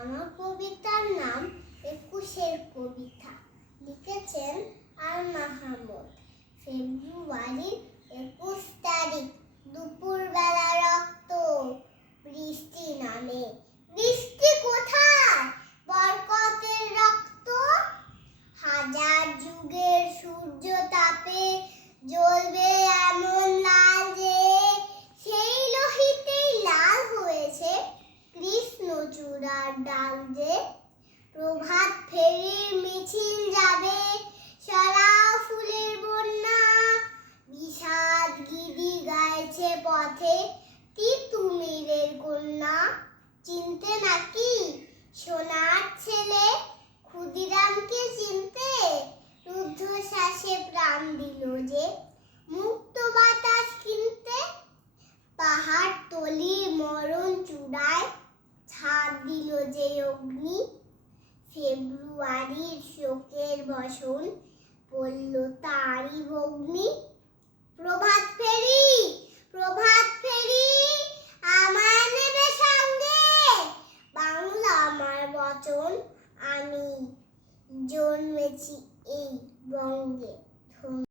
আমার কবিতার নাম একুশের কবিতা। লিখেছেন আর মাহমুদ। ফেব্রুয়ারির একুশ তারিখ, দুপুরবেলা রক্ত, বৃষ্টি নামে। বৃষ্টি কোথায়? বরকতের রক্ত? হাজার যুগের সূর্য কৃষ্ণচূড়ার ডাল যে প্রভাত ফেরির মিছিল যাবে সারা ফুলের বন্যা। বিষাদ গিরি গাইছে পথে তিতুমিরের কন্যা? চিনতে নাকি সোনার ছেলে? ক্ষুদিরামকে চিনতে? রুদ্ধশ্বাসে প্রাণ দিল যে, মুক্ত বাতাস কিনতে। পাহাড় তলি মরণ চূড়ায় ছাদ দিল যে অগ্নি ফেব্রুয়ারির শোকের বসন। পড়ল তারি ভগ্নি, প্রভাত ফেরি প্রভাত ফেরি আমার নেবে সঙ্গে। বাংলা আমার বচন, আমি জন্মেছি এই বঙ্গে।